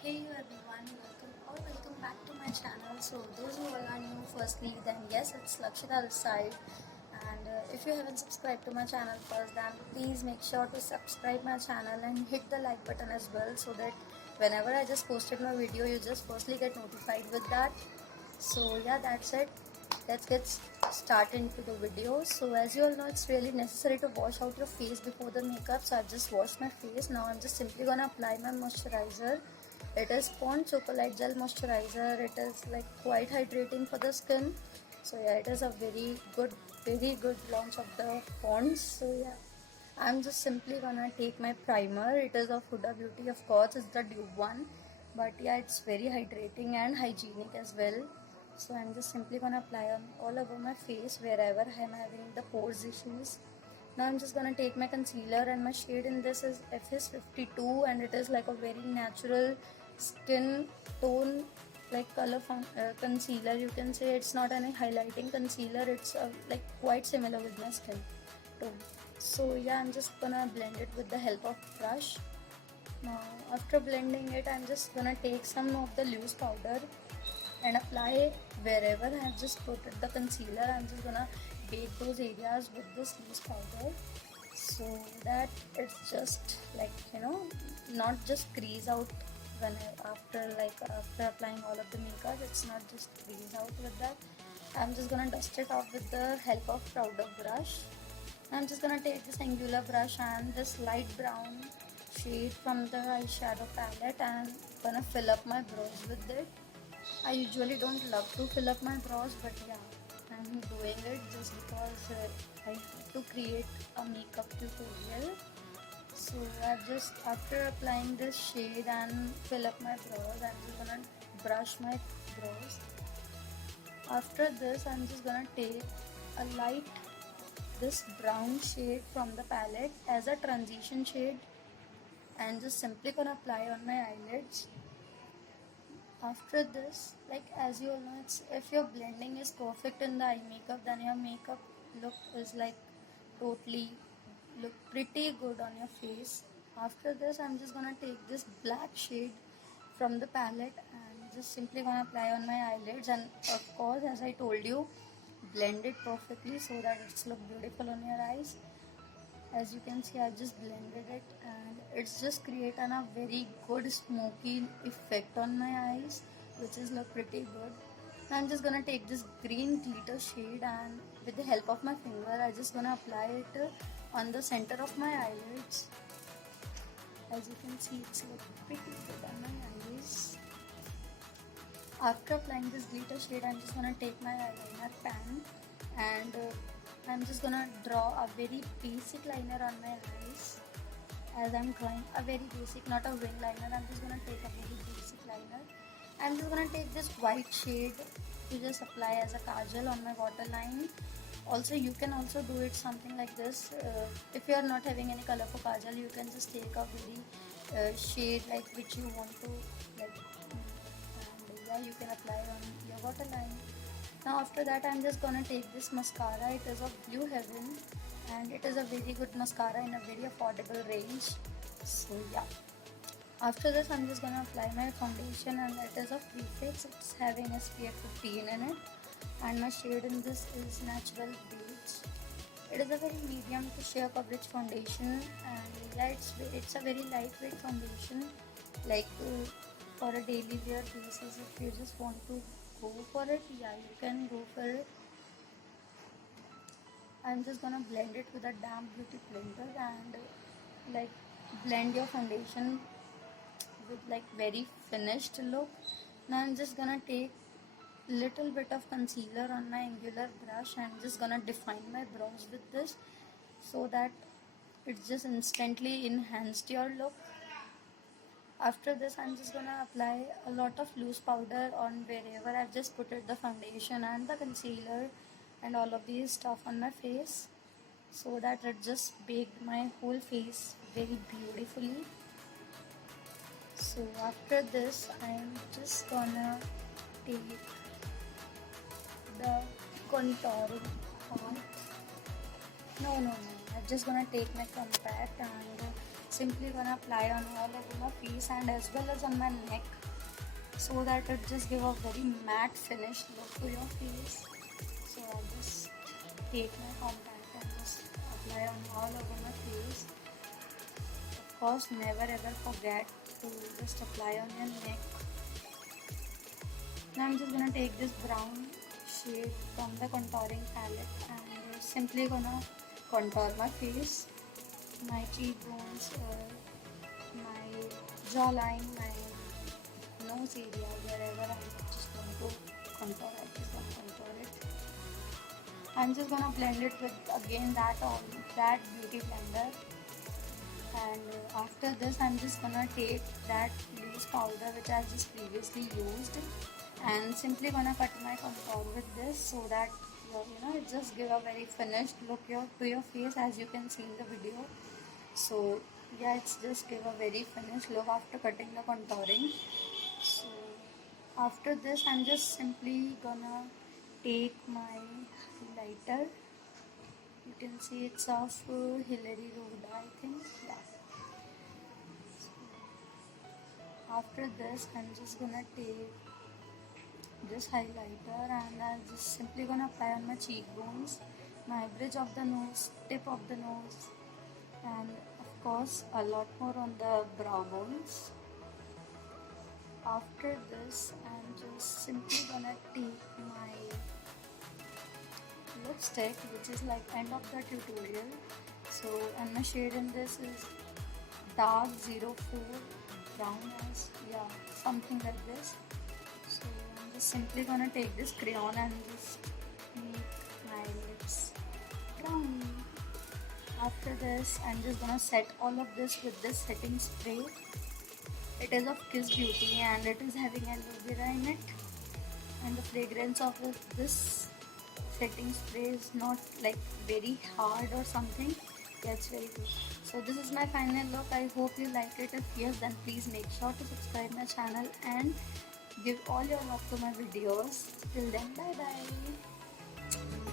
Hey everyone, welcome back to my channel. So those who are new, firstly, then yes, it's Lakshita this side. And if you haven't subscribed to my channel first, then please make sure to subscribe my channel and hit the like button as well, so that whenever I just posted my video, you just firstly get notified with that. So yeah, that's it. Let's get started into the video. So as you all know, it's really necessary to wash out your face before the makeup. So I've just washed my face. Now I'm just simply gonna apply my moisturizer. It is Pond Chocolate Gel Moisturizer. It is like quite hydrating for the skin. So yeah, it is a very good launch of the Ponds. So yeah, I'm just simply gonna take my primer. It is of Huda Beauty, of course. It's the Dupe one, but yeah, it's very hydrating and hygienic as well. So I'm just simply gonna apply on all over my face wherever I'm having the pores issues. Now I'm just gonna take my concealer, and my shade in this is FS52, and it is like a very natural skin tone, like color concealer. You can say it's not any highlighting concealer. It's like quite similar with my skin tone. So yeah, I'm just gonna blend it with the help of brush. Now after blending it, I'm just gonna take some of the loose powder and apply wherever I have just put the concealer. I'm just gonna bake those areas with this loose powder, so that it's just like, not just crease out after applying all of the makeup. It's not just crease out with that. I'm just gonna dust it off with the help of powder brush. I'm just gonna take this angular brush and this light brown shade from the eyeshadow palette and gonna fill up my brows with it. I usually don't love to fill up my brows, but yeah, I'm doing it just because I have to create a makeup tutorial. So I've just, after applying this shade and fill up my brows, I'm just gonna brush my brows. After this, I'm just gonna take a light, this brown shade from the palette as a transition shade, and just simply gonna apply on my eyelids. After this, like as you all know, it's, if your blending is perfect in the eye makeup, then your makeup look is like totally look pretty good on your face. After this, I'm just gonna take this black shade from the palette and just simply gonna apply on my eyelids, and of course, as I told you, blend it perfectly so that it's look beautiful on your eyes. As you can see, I just blended it, and it's just created a very good smoky effect on my eyes, which is look pretty good. I'm just gonna take this green glitter shade, and with the help of my finger, I just gonna apply it on the center of my eyelids. As you can see, it's look pretty good on my eyes. After applying this glitter shade, I'm just gonna take my eyeliner pen, and I'm just gonna draw a very basic liner on my eyes. As I'm drawing a very basic, not a wing liner, I'm just gonna take a very basic liner. I'm just gonna take this white shade to just apply as a kajal on my waterline. Also, you can also do it something like this. If you are not having any color for kajal, you can just take a very shade like which you want to, like, and yeah, you can apply on your waterline. Now after that, I'm just gonna take this mascara. It is of Blue Heaven, and it is a very good mascara in a very affordable range. So yeah. After this, I'm just gonna apply my foundation, and it is of Prefix. It's having SPF 15 in it, and my shade in this is Natural Beige. It is a very medium to sheer coverage foundation, and yeah, it's a very lightweight foundation. Like for a daily wear basis, if you just want to go for it, yeah, you can go for it. I'm just gonna blend it with a damp beauty blender, and like blend your foundation with like very finished look. Now I'm just gonna take little bit of concealer on my angular brush and just gonna define my brows with this, so that it's just instantly enhanced your look. After this, I'm just gonna apply a lot of loose powder on wherever I've just put it the foundation and the concealer and all of these stuff on my face, so that it just baked my whole face very beautifully. So after this, I'm just gonna take the contouring part. No, I'm just gonna take my compact and simply gonna apply on all over my face and as well as on my neck, so that it just give a very matte finished look to your face. So I just take my compact and just apply on all over my face. Of course, never ever forget to just apply on your neck. Now I'm just gonna take this brown shade from the contouring palette and simply gonna contour my face, my cheekbones, my jawline, my nose area, wherever I just want to contour, I just want to contour it. I'm just gonna blend it with again that beauty blender. And after this, I'm just gonna take that loose powder which I just previously used and simply gonna cut my contour with this, so that it just give a very finished look to your face, as you can see in the video. So yeah, it's just give a very finished look after cutting the contouring. So after this, I'm just simply gonna take my highlighter. You can see it's of Hilary Rhoda, I think. Yeah. After this, I'm just gonna take this highlighter and I'm just simply gonna apply on my cheekbones, my bridge of the nose, tip of the nose, and of course a lot more on the brow bones. After this, I'm just simply gonna take my lipstick, which is like end of the tutorial. So, and my shade in this is dark 04 brown, as yeah, something like this. So I'm just simply gonna take this crayon and just make my lips brown. After this, I'm just gonna set all of this with this setting spray. It is of Kiss Beauty and it is having aloe vera in it. And the fragrance of this setting spray is not like very hard or something. Yeah, it's very good. So this is my final look. I hope you like it. If yes, then please make sure to subscribe my channel and give all your love to my videos. Till then, bye bye.